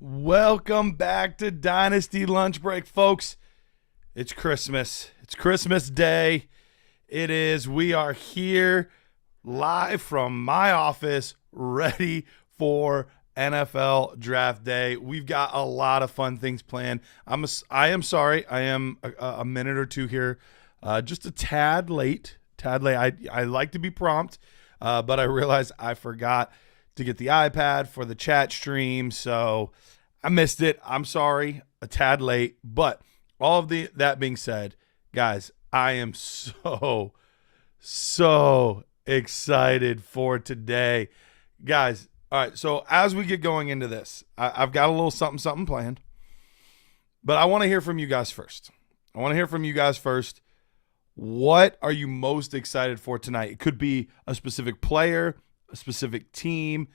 Welcome back to Dynasty Lunch Break, folks. It's Christmas. It's Christmas Day. It is. We are here live from my office, ready for NFL Draft Day. We've got a lot of fun things planned. I am sorry. I am a minute or two here, just a tad late. I like to be prompt, but I realized I forgot to get the iPad for the chat stream, so I missed it. I'm sorry, a tad late. But all of that being said, guys, I am so excited for today. Guys, all right, so as we get going into this, I've got a little something planned. But I want to hear from you guys first. What are you most excited for tonight? It could be a specific player, a specific team,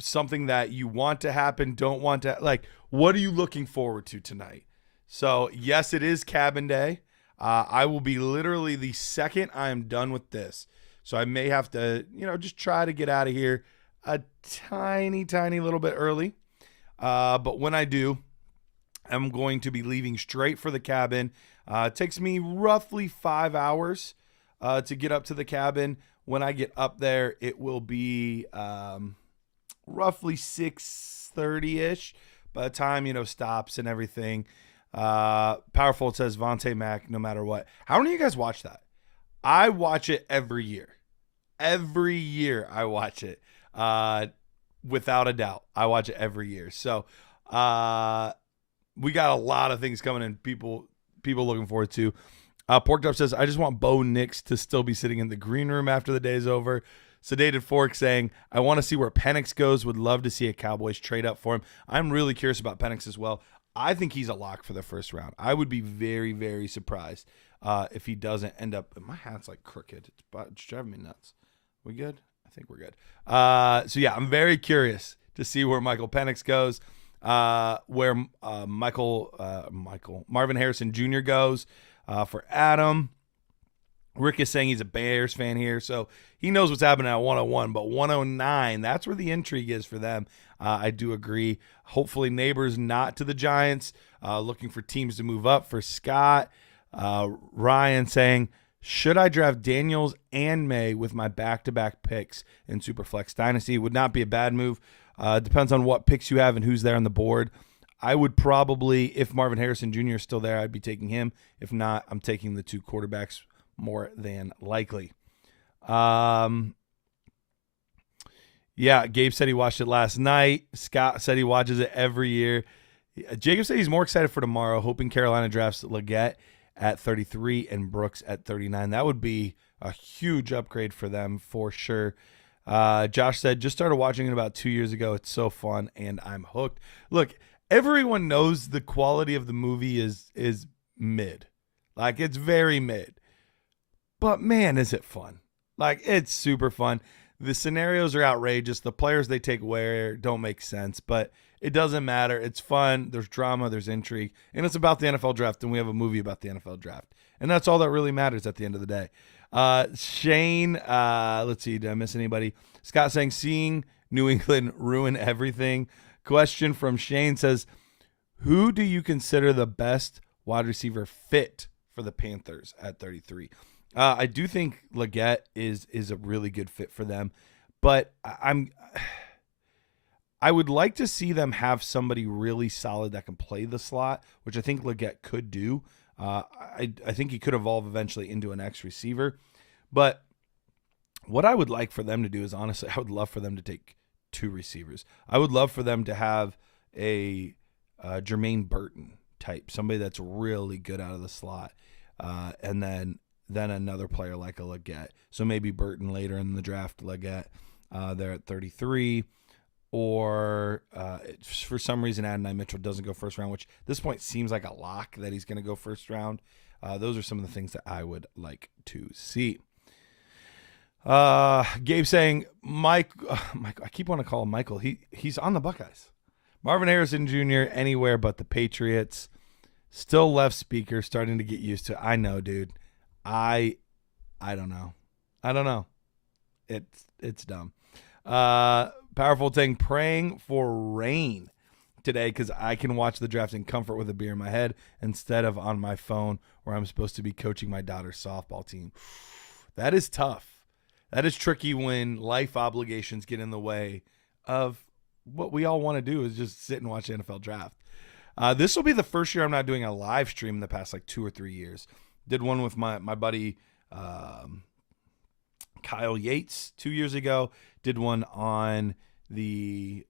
something that you want to happen, don't want to, like, what are you looking forward to tonight? So, yes, it is Cabin Day. I will be literally the second I am done with this. So I may have to, just try to get out of here a tiny little bit early. But when I do, I'm going to be leaving straight for the cabin. It takes me roughly 5 hours to get up to the cabin. When I get up there, it will be roughly 6:30-ish by the time, stops and everything. Powerful says Vontae Mack, no matter what. How many of you guys watch that? I watch it every year. Every year I watch it. Without a doubt. I watch it every year. So we got a lot of things coming in, people looking forward to. Porked Up says, I just want Bo Nix to still be sitting in the green room after the day's over. Sedated Fork saying, I want to see where Penix goes. Would love to see a Cowboys trade up for him. I'm really curious about Penix as well. I think he's a lock for the first round. I would be very, very surprised if he doesn't end up. My hat's like crooked. It's driving me nuts. We good? I think we're good. So, yeah, I'm very curious to see where Michael Penix goes, where Marvin Harrison Jr. goes. For Adam, Rick is saying he's a Bears fan here, so he knows what's happening at 101, but 109, that's where the intrigue is for them. I do agree. Hopefully neighbors not to the Giants, looking for teams to move up for Scott. Ryan saying, should I draft Daniels and May with my back-to-back picks in Superflex Dynasty? It would not be a bad move. Depends on what picks you have and who's there on the board. I would probably, if Marvin Harrison Jr. is still there, I'd be taking him. If not, I'm taking the two quarterbacks more than likely. Yeah, Gabe said he watched it last night. Scott said he watches it every year. Jacob said he's more excited for tomorrow, hoping Carolina drafts Leggett at 33 and Brooks at 39. That would be a huge upgrade for them for sure. Josh said, just started watching it about 2 years ago. It's so fun, and I'm hooked. Look, everyone knows the quality of the movie is mid. Like, it's very mid. But, man, is it fun. Like, it's super fun. The scenarios are outrageous. The players they take away don't make sense. But it doesn't matter. It's fun. There's drama. There's intrigue. And it's about the NFL draft, and we have a movie about the NFL draft. And that's all that really matters at the end of the day. Shane, let's see, did I miss anybody? Scott saying, seeing New England ruin everything. Question from Shane says, who do you consider the best wide receiver fit for the Panthers at 33? I do think Leggett is a really good fit for them, but I would like to see them have somebody really solid that can play the slot, which I think Leggett could do. I think he could evolve eventually into an X receiver, but what I would like for them to do is, honestly, I would love for them to take two receivers. I would love for them to have a Jermaine Burton type, somebody that's really good out of the slot, and then another player like a Leggett. So maybe Burton later in the draft, Leggett there at 33, or for some reason Adonai Mitchell doesn't go first round, which at this point seems like a lock that he's going to go first round. Those are some of the things that I would like to see. Gabe saying, Mike, I keep wanting to call him Michael. He's on the Buckeyes. Marvin Harrison Jr. anywhere but the Patriots. Still left speaker, starting to get used to it. I know, dude. I don't know. It's dumb. Powerful thing, praying for rain today because I can watch the draft in comfort with a beer in my head instead of on my phone where I'm supposed to be coaching my daughter's softball team. That is tough. That is tricky when life obligations get in the way of what we all want to do is just sit and watch the NFL draft. This will be the first year I'm not doing a live stream in the past like 2 or 3 years. Did one with my buddy Kyle Yates 2 years ago. Did one on the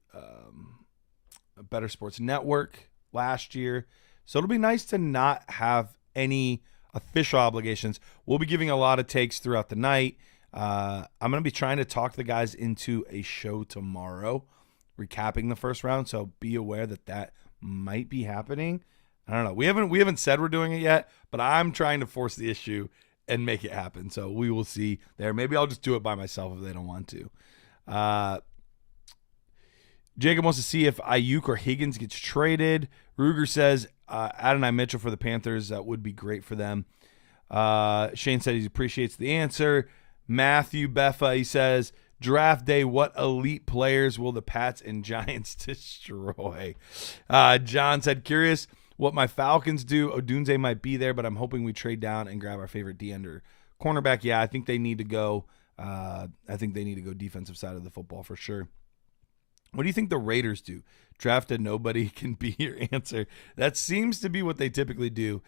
Better Sports Network last year. So it'll be nice to not have any official obligations. We'll be giving a lot of takes throughout the night. I'm going to be trying to talk the guys into a show tomorrow, recapping the first round. So be aware that might be happening. I don't know. We haven't said we're doing it yet, but I'm trying to force the issue and make it happen. So we will see there. Maybe I'll just do it by myself if they don't want to. Jacob wants to see if Ayuk or Higgins gets traded. Ruger says Adonai Mitchell for the Panthers. That would be great for them. Shane said he appreciates the answer. Matthew Beffa, he says, draft day, what elite players will the Pats and Giants destroy? John said, curious what my Falcons do. Odunze might be there, but I'm hoping we trade down and grab our favorite D-ender cornerback. Yeah, I think they need to go. Defensive side of the football for sure. What do you think the Raiders do? Draft a nobody can be your answer. That seems to be what they typically do.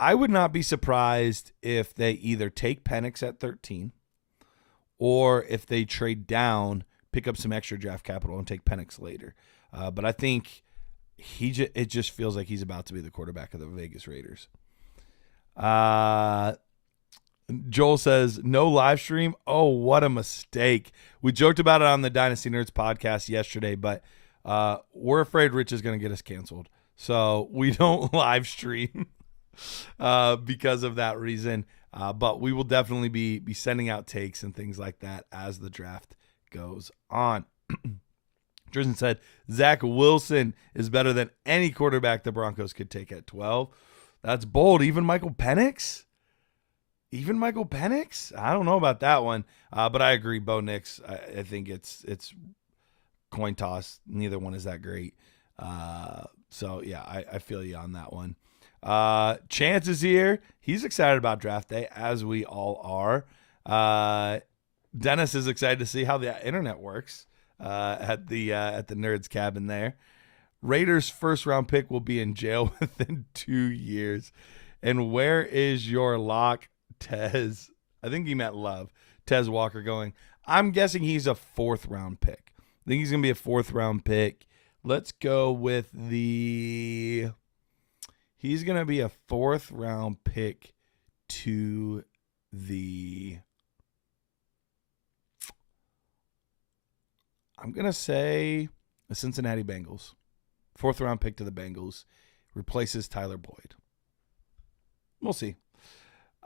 I would not be surprised if they either take Penix at 13 or if they trade down, pick up some extra draft capital and take Penix later. But I think it just feels like he's about to be the quarterback of the Vegas Raiders. Joel says, no live stream. Oh, what a mistake. We joked about it on the Dynasty Nerds podcast yesterday, but we're afraid Rich is going to get us canceled. So we don't live stream because of that reason. But we will definitely be sending out takes and things like that as the draft goes on. Drizzen said, Zach Wilson is better than any quarterback the Broncos could take at 12. That's bold. Even Michael Penix? I don't know about that one. But I agree, Bo Nix. I think it's coin toss. Neither one is that great. So, yeah, I feel you on that one. Chance is here. He's excited about draft day, as we all are. Dennis is excited to see how the internet works at the Nerds cabin there. Raiders' first round pick will be in jail within 2 years. And where is your lock, Tez? I think he meant Love. Tez Walker going, I'm guessing he's a 4th round pick. I think he's going to be a 4th round pick. Let's go with he's going to be a 4th round pick to I'm going to say the Cincinnati Bengals. 4th round pick to the Bengals. Replaces Tyler Boyd. We'll see.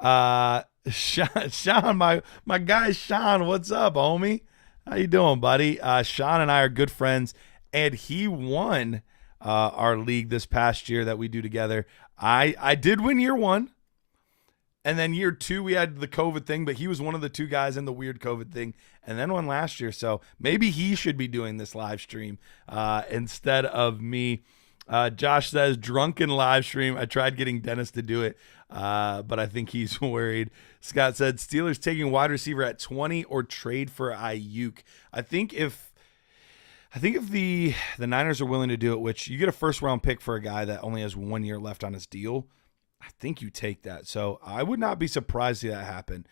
Sean, my guy Sean, what's up, homie? How you doing, buddy? Sean and I are good friends, and he won our league this past year that we do together. I did win year 1, and then year 2 we had the COVID thing, but he was one of the 2 guys in the weird COVID thing, and then won last year. So maybe he should be doing this live stream instead of me. Josh says, drunken live stream. I tried getting Dennis to do it, but I think he's worried. Scott said, Steelers taking wide receiver at 20 or trade for Ayuk. I think if the Niners are willing to do it, which you get a first round pick for a guy that only has 1 year left on his deal, I think you take that. So I would not be surprised to see that happen.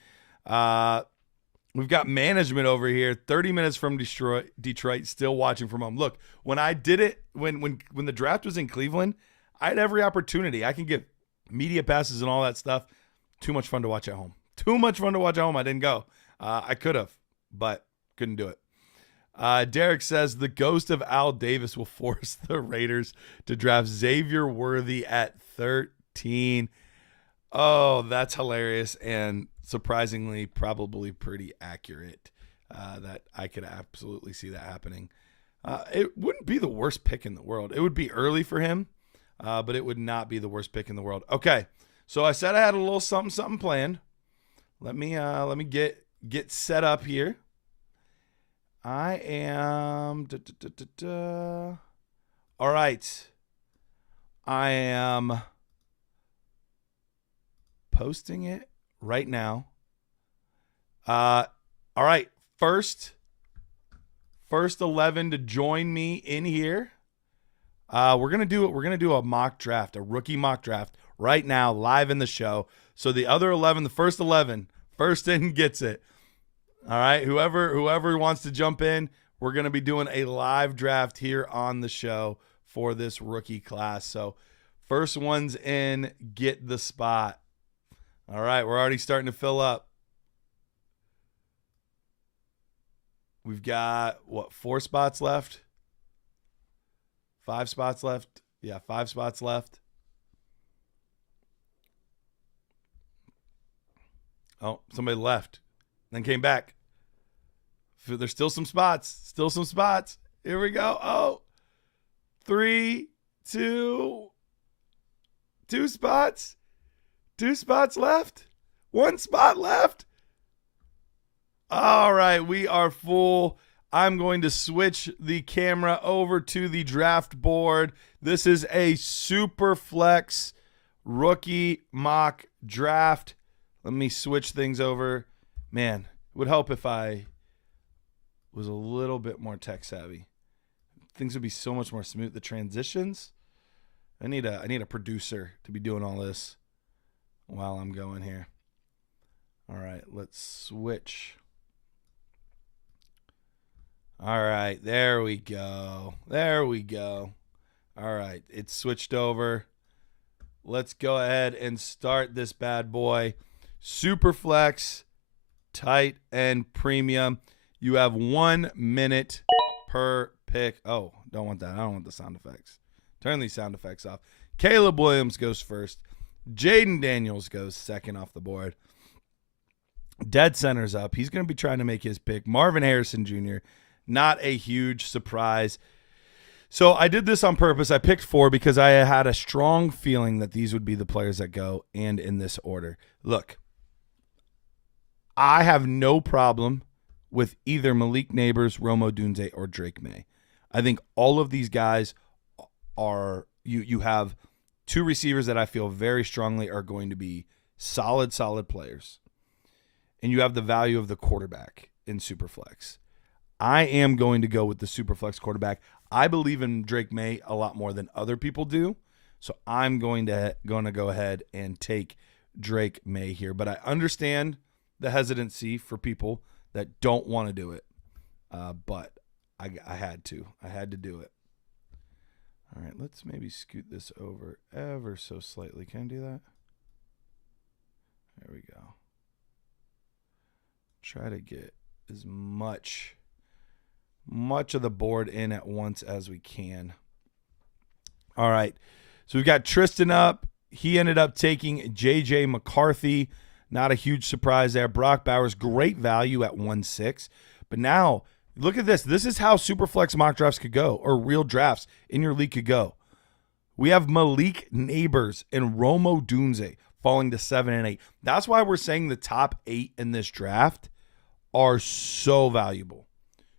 We've got management over here, 30 minutes from Detroit, still watching from home. Look, when I did it, when the draft was in Cleveland, I had every opportunity. I can get media passes and all that stuff. Too much fun to watch at home. I didn't go. I could have, but couldn't do it. Derek says the ghost of Al Davis will force the Raiders to draft Xavier Worthy at 13. Oh, that's hilarious and surprisingly probably pretty accurate. That I could absolutely see that happening. It wouldn't be the worst pick in the world. It would be early for him, but it would not be the worst pick in the world. Okay, so I said I had a little something planned. Let me get set up here. I am. All right. I am posting it right now. All right. First 11 to join me in here. We're gonna do a mock draft, a rookie mock draft right now, live in the show. So the other 11, the first 11, first in gets it. All right. Whoever wants to jump in, we're gonna be doing a live draft here on the show for this rookie class. So first ones in get the spot. All right, we're already starting to fill up. We've got, 4 spots left? 5 spots left? Yeah, 5 spots left. Oh, somebody left, then came back. There's still some spots. Here we go. Oh, 3, 2 spots. 2 spots left. 1 spot left. All right, we are full. I'm going to switch the camera over to the draft board. This is a super flex rookie mock draft. Let me switch things over. Man, it would help if I was a little bit more tech savvy. Things would be so much more smooth. The transitions. I need a producer to be doing all this while I'm going here. All right, let's switch. All right, there we go. All right, it's switched over. Let's go ahead and start this bad boy. Superflex, tight end premium. You have 1 minute per pick. Oh, don't want that. I don't want the sound effects. Turn these sound effects off. Caleb Williams goes first. Jaden Daniels goes second off the board. Dead center's up. He's going to be trying to make his pick. Marvin Harrison Jr., not a huge surprise. So I did this on purpose. I picked 4 because I had a strong feeling that these would be the players that go, and in this order. Look, I have no problem with either Malik Neighbors, Rome Odunze, or Drake May. I think all of these guys are you have 2 receivers that I feel very strongly are going to be solid players. And you have the value of the quarterback in Superflex. I am going to go with the Superflex quarterback. I believe in Drake May a lot more than other people do. So I'm going to go ahead and take Drake May here. But I understand the hesitancy for people that don't want to do it. But I had to. I had to do it. All right, let's maybe scoot this over ever so slightly. Can I do that? There we go. Try to get as much of the board in at once as we can. All right, so we've got Tristan up. He ended up taking J.J. McCarthy. Not a huge surprise there. Brock Bowers, great value at 1.6. But now, look at this. This is how Superflex mock drafts could go, or real drafts in your league could go. We have Malik Neighbors and Rome Odunze falling to 7 and 8. That's why we're saying the top 8 in this draft are so valuable.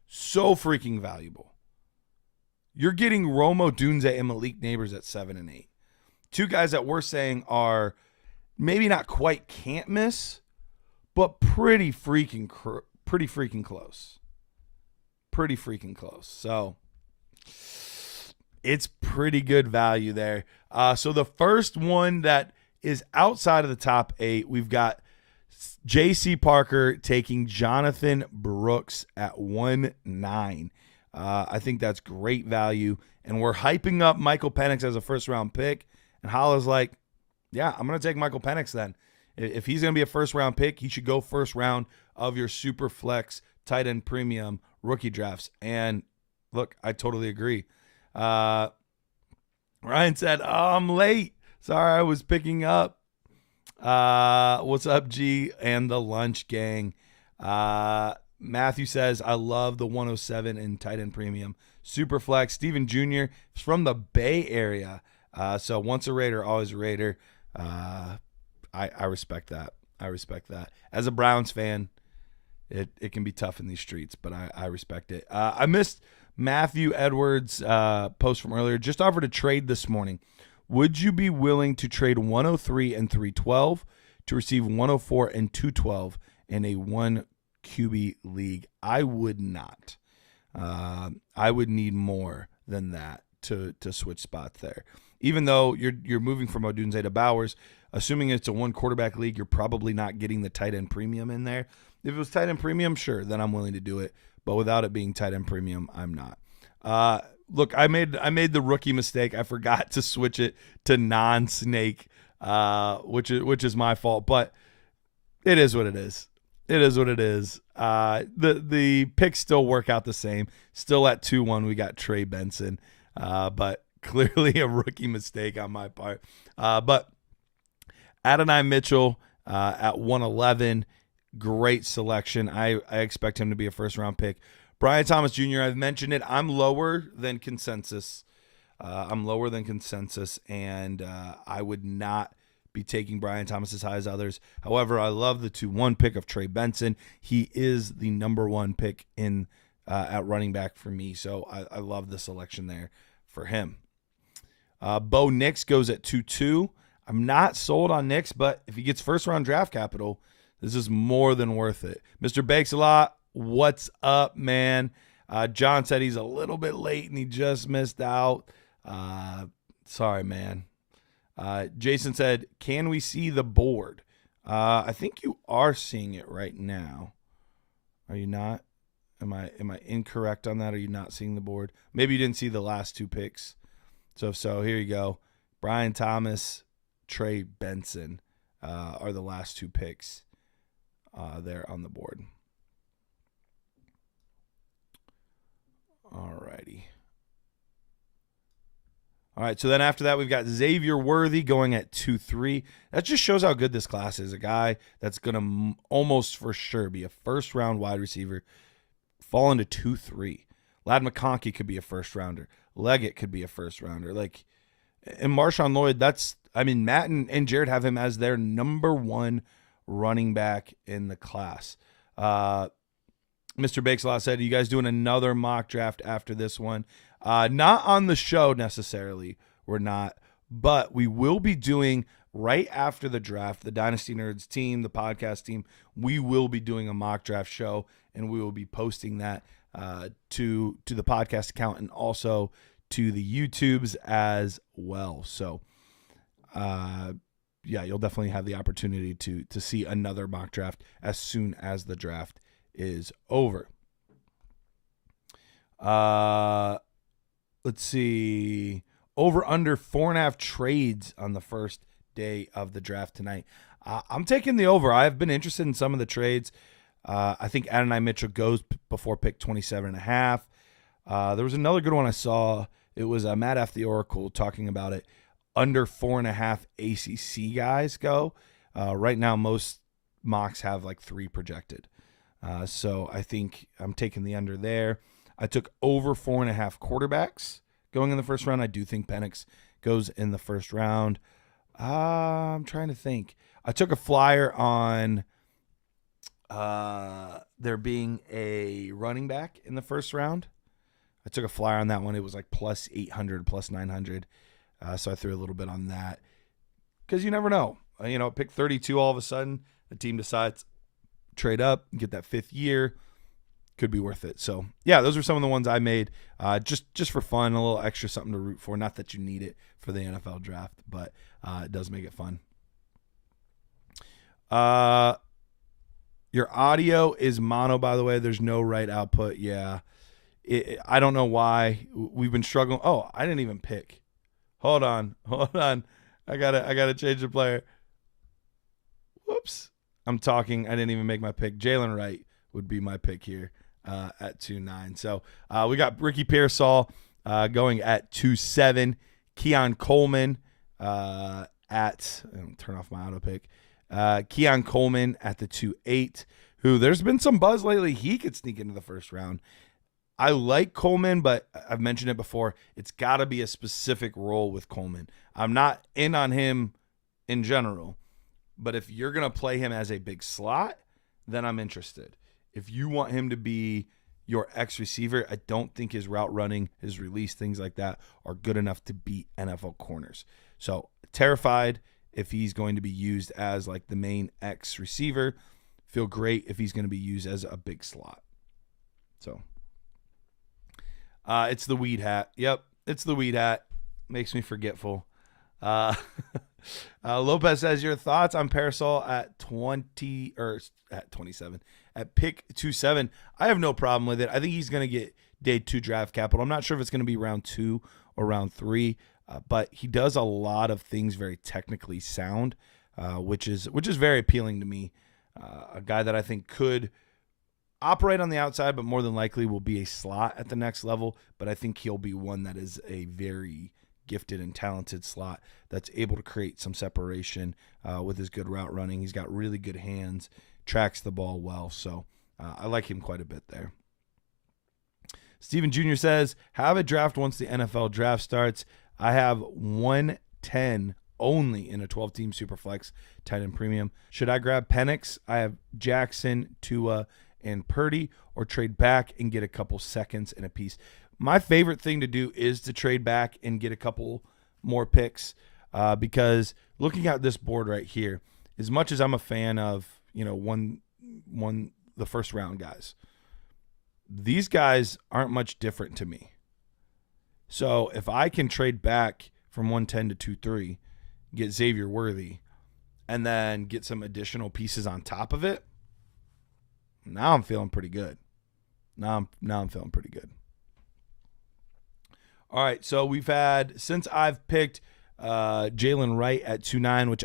So freaking valuable. You're getting Rome Odunze and Malik Neighbors at 7 and 8. 2 guys that we're saying are maybe not quite can't miss, but pretty freaking close. Pretty freaking close. So it's pretty good value there. So the first one that is outside of the top 8, we've got J.C. Parker taking Jonathan Brooks at 1.9. I think that's great value. And we're hyping up Michael Penix as a first-round pick. And Holla's like, yeah, I'm going to take Michael Penix then. If he's going to be a first-round pick, he should go first round of your super flex tight end premium rookie drafts. And look, I totally agree. Ryan said, oh, I'm late. Sorry, I was picking up. What's up, G and the lunch gang? Matthew says, I love the 107 in tight end premium. Super flex. Steven Jr. is from the Bay Area. So once a Raider, always a Raider. I respect that. As a Browns fan, it can be tough in these streets, but I respect it. I missed Matthew Edwards' post from earlier. Just offered a trade this morning. Would you be willing to trade 103 and 312 to receive 104 and 212 in a 1 QB league? I would not. I would need more than that to switch spots there. Even though you're moving from Odunze to Bowers, assuming it's a 1 quarterback league, you're probably not getting the tight end premium in there. If it was tight end premium, sure, then I'm willing to do it. But without it being tight end premium, I'm not. Look, I made the rookie mistake. I forgot to switch it to non-snake, which is my fault. But it is what it is. It is what it is. The picks still work out the same. Still at 2-1, we got Trey Benson. But clearly a rookie mistake on my part. But Adonai Mitchell at 111. Great selection. I expect him to be a first-round pick. Brian Thomas Jr., I've mentioned it. I'm lower than consensus. And I would not be taking Brian Thomas as high as others. However, I love the 2-1 pick of Trey Benson. He is the number 1 pick in at running back for me, so I love the selection there for him. Bo Nix goes at 2-2. I'm not sold on Nix, but if he gets first-round draft capital, this is more than worth it. Mr. Bakes a lot. What's up, man? John said he's a little bit late and he just missed out. Sorry, man. Jason said, can we see the board? I think you are seeing it right now. Are you not? Am I incorrect on that? Are you not seeing the board? Maybe you didn't see the last 2 picks. So here you go. Brian Thomas, Trey Benson are the last 2 picks there on the board. Alrighty. All right, so then after that, we've got Xavier Worthy going at 2-3. That just shows how good this class is. A guy that's going to almost for sure be a first-round wide receiver, fall into 2-3. Ladd McConkey could be a first-rounder. Leggett could be a first-rounder. And Marshawn Lloyd, Matt and Jared have him as their number 1 running back in the class. Mr. Bakeslot said, are you guys doing another mock draft after this one? Not on the show necessarily. We're not. But we will be doing right after the draft, the Dynasty Nerds team, the podcast team, we will be doing a mock draft show, and we will be posting that to the podcast account and also to the YouTubes as well. So, you'll definitely have the opportunity to see another mock draft as soon as the draft is over. Let's see. Over under 4.5 trades on the first day of the draft tonight. I'm taking the over. I've been interested in some of the trades. I think Adonai Mitchell goes before pick 27.5. There was another good one I saw. It was Matt F. the Oracle talking about it. Under 4.5 ACC guys go. Right now, most mocks have 3 projected. So I think I'm taking the under there. I took over 4.5 quarterbacks going in the first round. I do think Penix goes in the first round. I'm trying to think. I took a flyer on there being a running back in the first round. I took a flyer on that one. It was plus 800, plus 900. So I threw a little bit on that because you never know. Pick 32 all of a sudden. The team decides trade up and get that 5th year. Could be worth it. So, yeah, those are some of the ones I made just for fun, a little extra something to root for. Not that you need it for the NFL draft, but it does make it fun. Your audio is mono, by the way. There's no right output. Yeah. I don't know why. We've been struggling. Oh, I didn't even pick. Hold on. I gotta change the player. Whoops. I'm talking. I didn't even make my pick. Jalen Wright would be my pick here at 2-9. So we got Ricky Pearsall going at 2-7. Keon Coleman turn off my auto pick. Keon Coleman at the 2-8, who there's been some buzz lately. He could sneak into the first round. I like Coleman, but I've mentioned it before. It's got to be a specific role with Coleman. I'm not in on him in general, but if you're going to play him as a big slot, then I'm interested. if you want him to be your X receiver, I don't think his route running, his release, things like that are good enough to beat NFL corners. So terrified if he's going to be used as like the main X receiver. Feel great if he's going to be used as a big slot. So it's the weed hat. Yep, it's the weed hat. Makes me forgetful. Lopez says, your thoughts on Parasol at 20 or at 27 at pick 27. I have no problem with it. I think he's going to get day 2 draft capital. I'm not sure if it's going to be round 2 or round 3, but he does a lot of things very technically sound, which is very appealing to me. A guy that I think could operate on the outside, but more than likely will be a slot at the next level. But I think he'll be one that is a very gifted and talented slot that's able to create some separation with his good route running. He's got really good hands, tracks the ball well. So I like him quite a bit there. Steven Jr. says, have a draft once the NFL draft starts. I have 110 only in a 12-team Superflex tight end premium. Should I grab Penix? I have Jackson, Tua, and Purdy, or trade back and get a couple seconds in a piece. My favorite thing to do is to trade back and get a couple more picks because looking at this board right here, as much as I'm a fan of, the first round guys, these guys aren't much different to me. So if I can trade back from 110 to 2-3, get Xavier Worthy, and then get some additional pieces on top of it, now I'm feeling pretty good. Now I'm feeling pretty good. All right, so we've had, since I've picked Jalen Wright at 2.9, which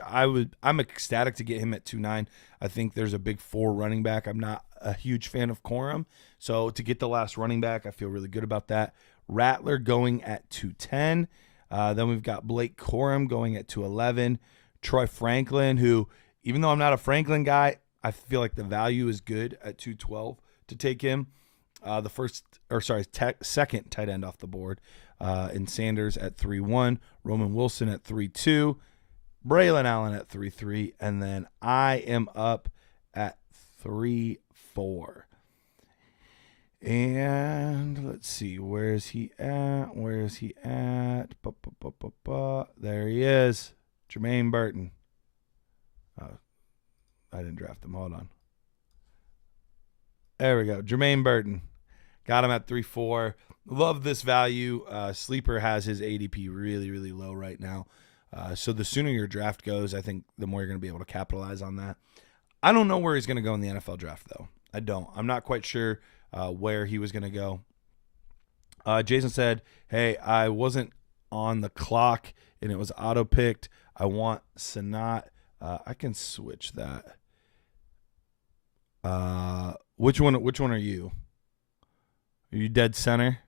I'm ecstatic to get him at 2.9. I think there's a big 4 running back. I'm not a huge fan of Corum, so to get the last running back, I feel really good about that. Rattler going at 2.10. Then we've got Blake Corum going at 2.11. Troy Franklin, who, even though I'm not a Franklin guy, I feel like the value is good at 2.12 to take him. Second tight end off the board. And Sanders at 3.1, Roman Wilson at 3.2, Braylon Allen at 3.3, and then I am up at 3.4. And let's see, where is he at? There he is, Jermaine Burton. I didn't draft him. Hold on. There we go, Jermaine Burton. Got him at 3.4. Love this value. Sleeper has his ADP really, really low right now. So the sooner your draft goes, I think the more you're going to be able to capitalize on that. I don't know where he's going to go in the NFL draft, though. I don't. I'm not quite sure where he was going to go. Jason said, hey, I wasn't on the clock, and it was auto-picked. I want Sanat. I can switch that. Which one are you? Are you dead center?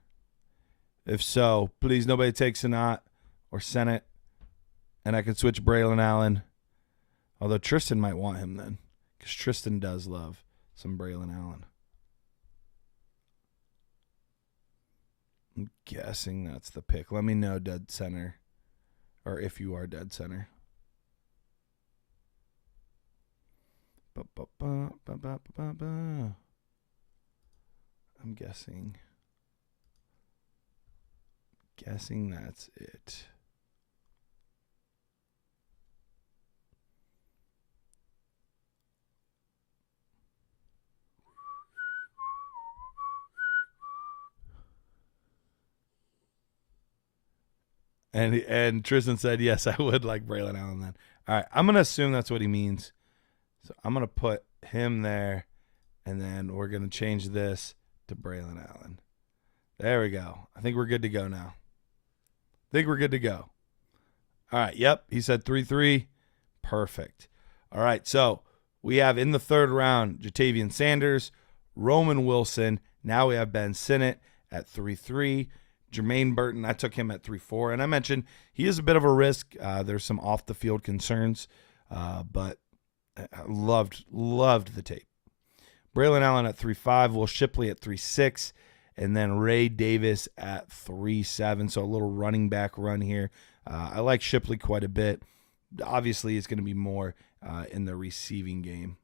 If so, please nobody take Sanat or Senate. And I can switch Braylon Allen. Although Tristan might want him then. Because Tristan does love some Braylon Allen. I'm guessing that's the pick. Let me know, dead center. Or if you are dead center. I'm guessing that's it. And Tristan said, yes, I would like Braylon Allen then. All right, I'm going to assume that's what he means. So I'm going to put him there, and then we're going to change this to Braylon Allen. There we go. I think we're good to go now. All right, yep, he said 3-3. Perfect. All right, so we have in the third round Jatavian Sanders, Roman Wilson. Now we have Ben Sinnott at 3-3. Jermaine Burton, I took him at 3-4. And I mentioned he is a bit of a risk. There's some off-the-field concerns, but I loved the tape. Braylon Allen at 3.5, Will Shipley at 3.6, and then Ray Davis at 3.7. So a little running back run here. I like Shipley quite a bit. Obviously, it's going to be more in the receiving game.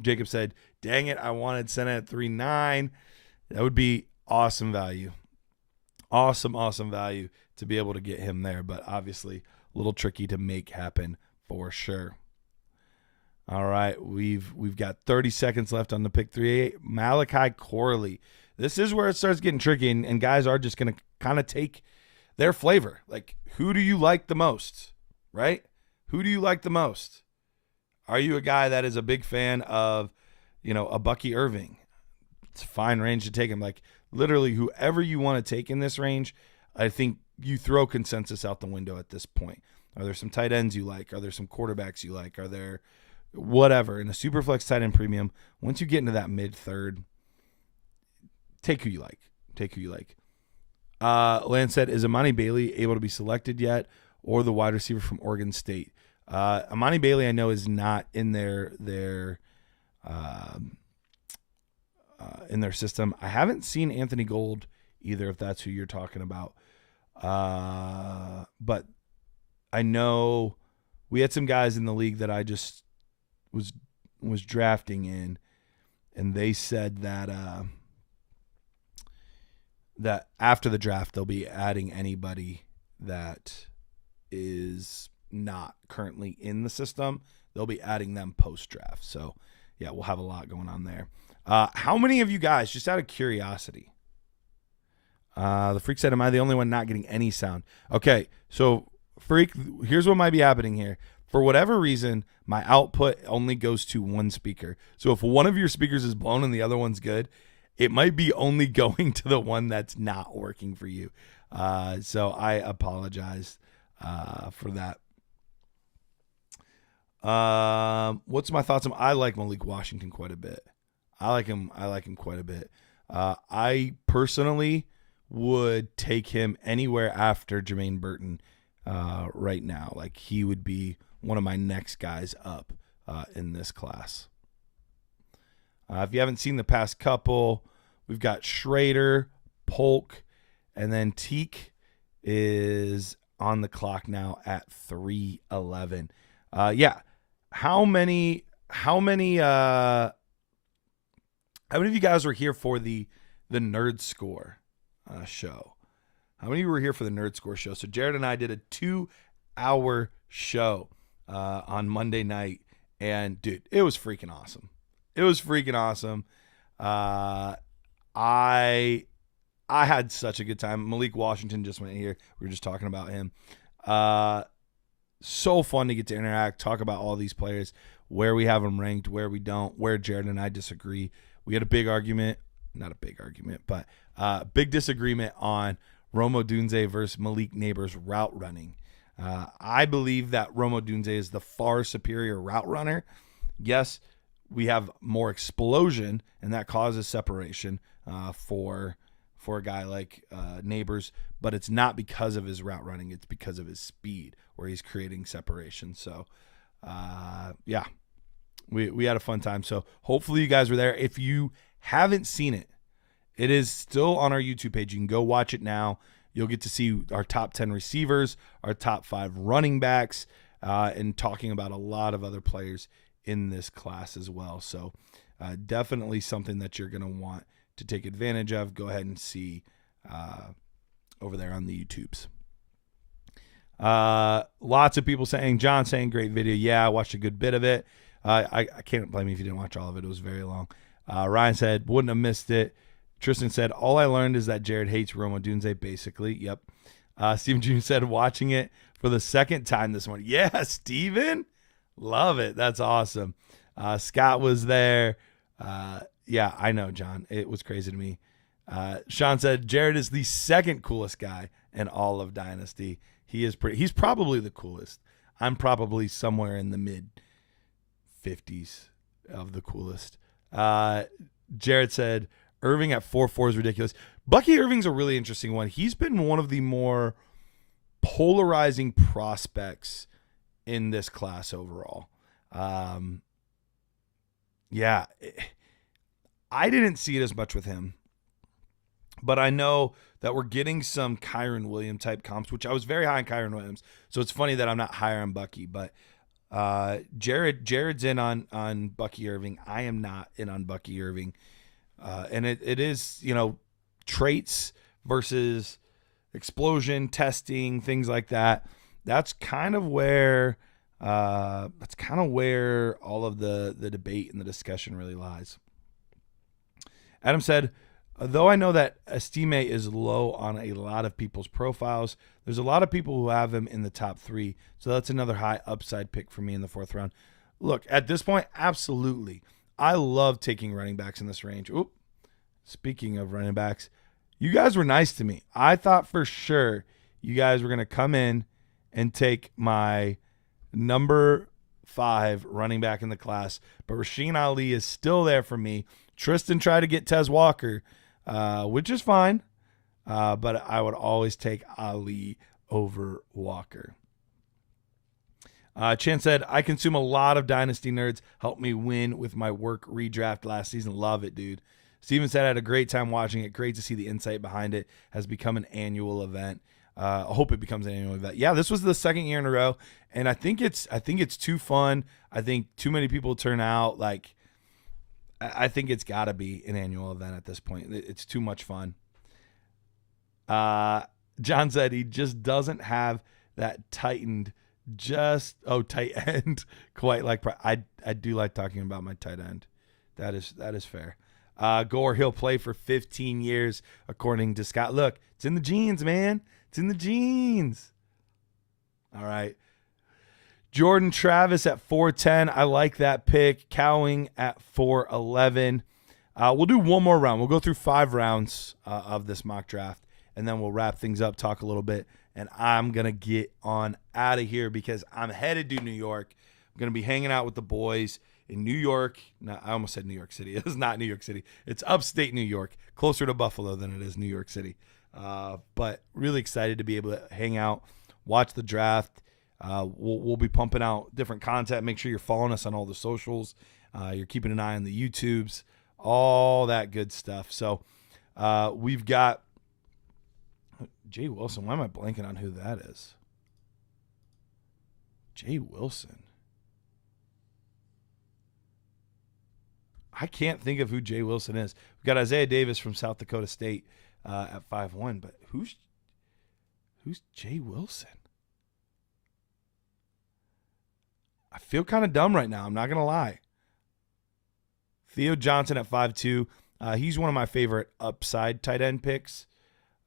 Jacob said, dang it, I wanted Senna at 3.9. That would be awesome value. Awesome value to be able to get him there, but obviously a little tricky to make happen for sure. All right, we've got 30 seconds left on the pick 3. Malachi Corley. This is where it starts getting tricky, and guys are just going to kind of take their flavor. Like, who do you like the most, right? Who do you like the most? Are you a guy that is a big fan of, a Bucky Irving? It's a fine range to take him. Like, literally, whoever you want to take in this range, I think you throw consensus out the window at this point. Are there some tight ends you like? Are there some quarterbacks you like? Are there whatever? In a Superflex tight end premium, once you get into that mid-third, take who you like. Lance said, is Amani Bailey able to be selected yet, or the wide receiver from Oregon State? Amani Bailey, I know, is not in their system. I haven't seen Anthony Gold either, if that's who you're talking about. But I know we had some guys in the league that I just was drafting in, and they said that that after the draft they'll be adding anybody that is not currently in the system. They'll be adding them post-draft. So, yeah, we'll have a lot going on there. How many of you guys, just out of curiosity, the Freak said, am I the only one not getting any sound? Okay, so Freak, here's what might be happening here. For whatever reason, my output only goes to one speaker. So if one of your speakers is blown and the other one's good, it might be only going to the one that's not working for you. So I apologize for that. What's my thoughts on? I like Malik Washington quite a bit. I like him quite a bit. I personally would take him anywhere after Jermaine Burton right now. Like, he would be one of my next guys up in this class. If you haven't seen the past couple, we've got Schrader, Polk, and then Teak is on the clock now at 3:11. Yeah. How many of you guys were here for the Nerd Score show? How many of you were here for the Nerd Score show? So Jared and I did a 2-hour show on Monday night, and dude, it was freaking awesome. I had such a good time. Malik Washington just went here. We were just talking about him. So fun to get to interact, talk about all these players, where we have them ranked, where we don't, where Jared and I disagree. We had a big argument, not a big argument, but big disagreement on Rome Odunze versus Malik Neighbors route running. I believe that Rome Odunze is the far superior route runner. Yes, we have more explosion, and that causes separation for a guy like Neighbors, but it's not because of his route running. It's because of his speed, where he's creating separation. So, yeah, we had a fun time. So hopefully you guys were there. If you haven't seen it, it is still on our YouTube page. You can go watch it now. You'll get to see our top 10 receivers, our top 5 running backs, and talking about a lot of other players in this class as well. So definitely something that you're going to want to take advantage of. Go ahead and see over there on the YouTubes. Lots of people saying, John saying, great video. Yeah, I watched a good bit of it. I can't blame you if you didn't watch all of it. It was very long. Ryan said, wouldn't have missed it. Tristan said, all I learned is that Jared hates Rome Odunze, basically. Yep. Steven Jr. said, watching it for the second time this morning. Yeah, Steven. Love it. That's awesome. Scott was there. Yeah, I know, John. It was crazy to me. Sean said, Jared is the second coolest guy in all of Dynasty. He's probably the coolest. I'm probably somewhere in the mid-50s of the coolest. Jared said, Irving at 4.4 is ridiculous. Bucky Irving's a really interesting one. He's been one of the more polarizing prospects in this class overall. Yeah, I didn't see it as much with him, but I know that we're getting some Kyron Williams type comps, which I was very high on Kyron Williams. So it's funny that I'm not higher on Bucky, but Jared's in on Bucky Irving. I am not in on Bucky Irving. And it is, traits versus explosion testing, things like that. That's kind of where all of the debate and the discussion really lies. Adam said, though I know that Estime is low on a lot of people's profiles, there's a lot of people who have him in the top 3. So that's another high upside pick for me in the 4th round. Look, at this point, absolutely. I love taking running backs in this range. Oop. Speaking of running backs, you guys were nice to me. I thought for sure you guys were going to come in and take my number 5 running back in the class. But Rasheen Ali is still there for me. Tristan tried to get Tez Walker, which is fine. But I would always take Ali over Walker. Chan said, I consume a lot of Dynasty nerds. Helped me win with my work redraft last season. Love it, dude. Steven said, I had a great time watching it. Great to see the insight behind it. Has become an annual event. I hope it becomes an annual event. Yeah, this was the 2nd year in a row, and I think it's too fun. I think too many people turn out. Like, I think it's got to be an annual event at this point. It's too much fun. John said he just doesn't have that tight end quite like I do like talking about my tight end. That is fair. Gore, he'll play for 15 years, according to Scott. Look, it's in the genes, man. It's in the genes. All right. Jordan Travis at 410. I like that pick. Cowing at 411. We'll do one more round. We'll go through 5 rounds of this mock draft, and then we'll wrap things up, talk a little bit, and I'm going to get on out of here because I'm headed to New York. I'm going to be hanging out with the boys in New York. No, I almost said New York City. It's not New York City. It's upstate New York, closer to Buffalo than it is New York City. But really excited to be able to hang out, watch the draft. We'll be pumping out different content. Make sure you're following us on all the socials. You're keeping an eye on the YouTubes, all that good stuff. So we've got Jay Wilson. Why am I blanking on who that is? Jay Wilson. I can't think of who Jay Wilson is. We've got Isaiah Davis from South Dakota State at 5'1", but who's Jay Wilson? I feel kind of dumb right now. I'm not going to lie. Theo Johnson at 5'2". He's one of my favorite upside tight end picks.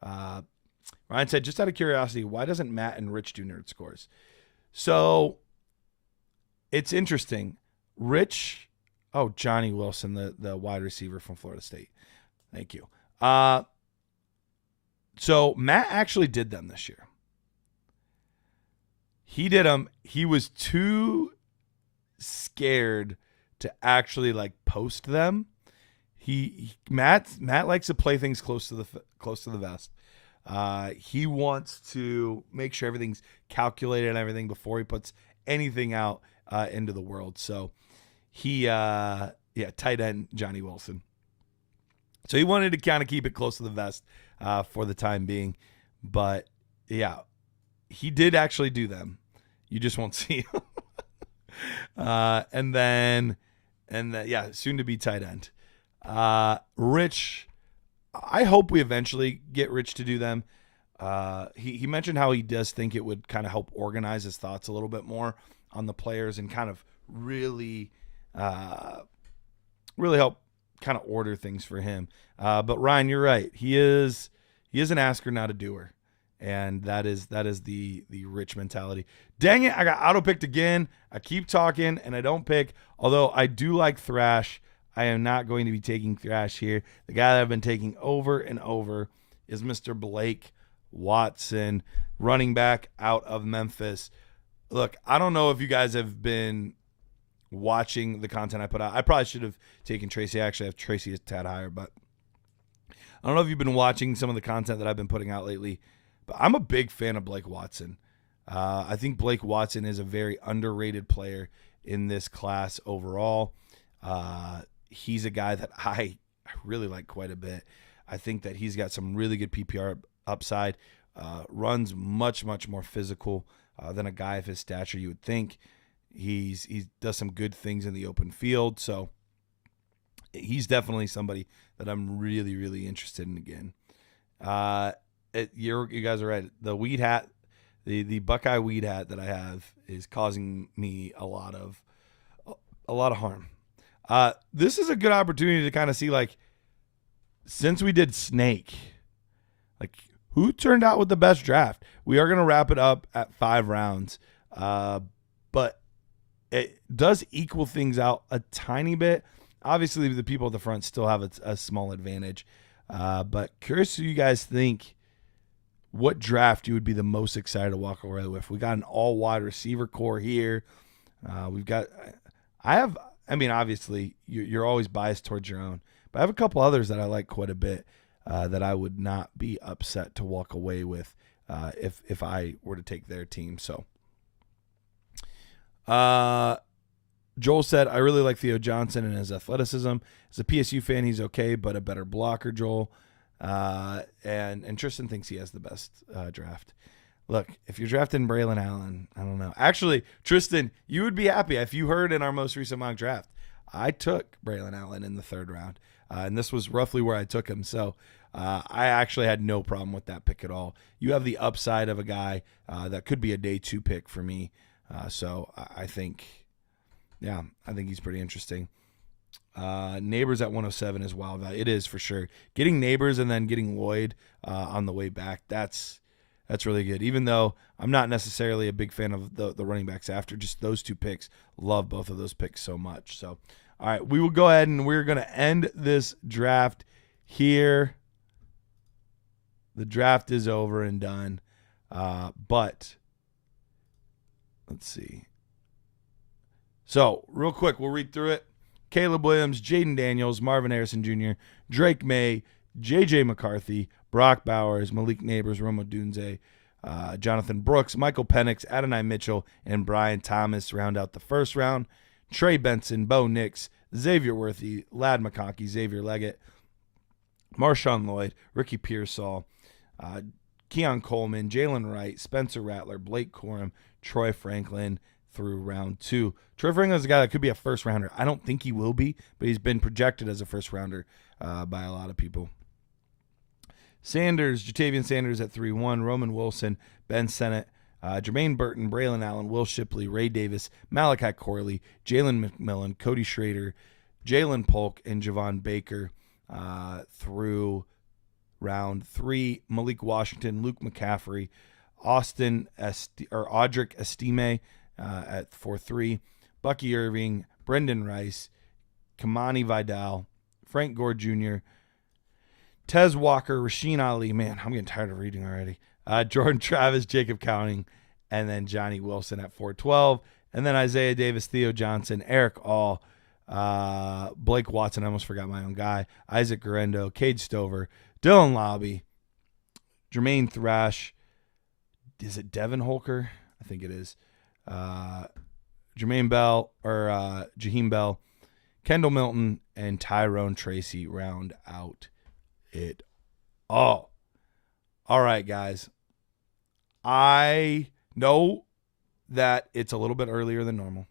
Ryan said, just out of curiosity, why doesn't Matt and Rich do nerd scores? So it's interesting. Johnny Wilson, the wide receiver from Florida State. Thank you. So Matt actually did them this year. He did them. He was too scared to actually post them. Matt likes to play things close to the vest. He wants to make sure everything's calculated and everything before he puts anything out into the world. So tight end Johnny Wilson. So he wanted to kind of keep it close to the vest for the time being. But yeah, he did actually do them. You just won't see him. Soon to be tight end. Rich, I hope we eventually get Rich to do them. He mentioned how he does think it would kind of help organize his thoughts a little bit more on the players and kind of really help kind of order things for him. But Ryan, you're right. He is an asker, not a doer. And that is the Rich mentality. Dang it, I got auto-picked again. I keep talking, and I don't pick. Although I do like Thrash, I am not going to be taking Thrash here. The guy that I've been taking over and over is Mr. Blake Watson, running back out of Memphis. Look, I don't know if you guys have been watching the content I put out. I probably should have taken Tracy. I actually have Tracy a tad higher, but I don't know if you've been watching some of the content that I've been putting out lately. But I'm a big fan of Blake Watson. I think Blake Watson is a very underrated player in this class overall. He's a guy that I really like quite a bit. I think that he's got some really good PPR upside. Runs much, much more physical than a guy of his stature you would think. He does some good things in the open field. So he's definitely somebody that I'm really, really interested in again. You guys are right. The weed hat, the Buckeye weed hat that I have is causing me a lot of harm. This is a good opportunity to kind of see, like, since we did Snake, like, who turned out with the best draft. We are going to wrap it up at 5 rounds, but it does equal things out a tiny bit. Obviously, the people at the front still have a small advantage, but curious who you guys think, what draft you would be the most excited to walk away with. We got an all wide receiver core here. Obviously, you're always biased towards your own, but I have a couple others that I like quite a bit that I would not be upset to walk away with if I were to take their team. So, Joel said, I really like Theo Johnson and his athleticism. As a PSU fan, he's okay, but a better blocker, Joel. And Tristan thinks he has the best draft. Look, if you're drafting Braylon Allen, I don't know. Actually, Tristan, you would be happy if you heard in our most recent mock draft, I took Braylon Allen in the 3rd round. And this was roughly where I took him. So I actually had no problem with that pick at all. You have the upside of a guy that could be a day 2 pick for me. So I think he's pretty interesting. Neighbors at 107 is wild value. It is for sure. Getting Neighbors and then getting Lloyd on the way back, that's really good. Even though I'm not necessarily a big fan of the running backs after, just those 2 picks. Love both of those picks so much. So, all right, we will go ahead and we're going to end this draft here. The draft is over and done. But let's see. So, real quick, we'll read through it. Caleb Williams, Jaden Daniels, Marvin Harrison Jr., Drake May, J.J. McCarthy, Brock Bowers, Malik Neighbors, Romo Dunze, Jonathan Brooks, Michael Penix, Adonai Mitchell, and Brian Thomas round out the 1st round. Trey Benson, Bo Nix, Xavier Worthy, Lad McConkey, Xavier Leggett, Marshawn Lloyd, Ricky Pearsall, Keon Coleman, Jalen Wright, Spencer Rattler, Blake Corum, Troy Franklin through round 2. Troy Franklin's a guy that could be a 1st rounder. I don't think he will be, but he's been projected as a 1st rounder by a lot of people. Sanders, Jatavian Sanders at 3-1, Roman Wilson, Ben Sennett, Jermaine Burton, Braylon Allen, Will Shipley, Ray Davis, Malachi Corley, Jalen McMillan, Cody Schrader, Jalen Polk, and Javon Baker through round 3. Malik Washington, Luke McCaffrey, Audric Estime at 4-3, Bucky Irving, Brendan Rice, Kamani Vidal, Frank Gore Jr., Tez Walker, Rasheen Ali. Man, I'm getting tired of reading already. Jordan Travis, Jacob Cowning, and then Johnny Wilson at 412. And then Isaiah Davis, Theo Johnson, Eric All, Blake Watson. I almost forgot my own guy. Isaac Garendo, Cade Stover, Dylan Lobby, Jermaine Thrash. Is it Devin Holker? I think it is. Jermaine Bell or Jaheim Bell, Kendall Milton, and Tyrone Tracy round out it all. All right, guys. I know that it's a little bit earlier than normal,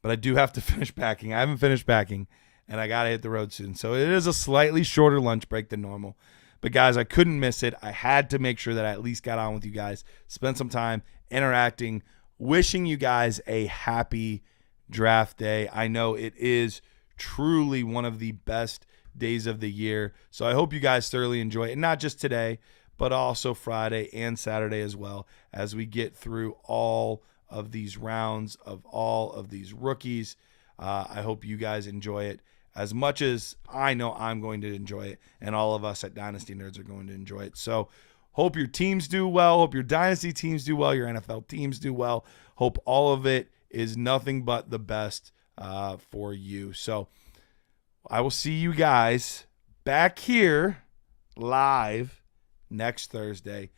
but I do have to finish packing. I haven't finished packing, and I got to hit the road soon. So it is a slightly shorter lunch break than normal. But, guys, I couldn't miss it. I had to make sure that I at least got on with you guys, spend some time interacting, wishing you guys a happy draft day. I know it is truly one of the best days of the year. So I hope you guys thoroughly enjoy it. And not just today, but also Friday and Saturday as well, as we get through all of these rounds of all of these rookies. I hope you guys enjoy it as much as I know I'm going to enjoy it, and all of us at Dynasty Nerds are going to enjoy it. So hope your teams do well. Hope your Dynasty teams do well. Your NFL teams do well. Hope all of it is nothing but the best for you. So I will see you guys back here live next Thursday.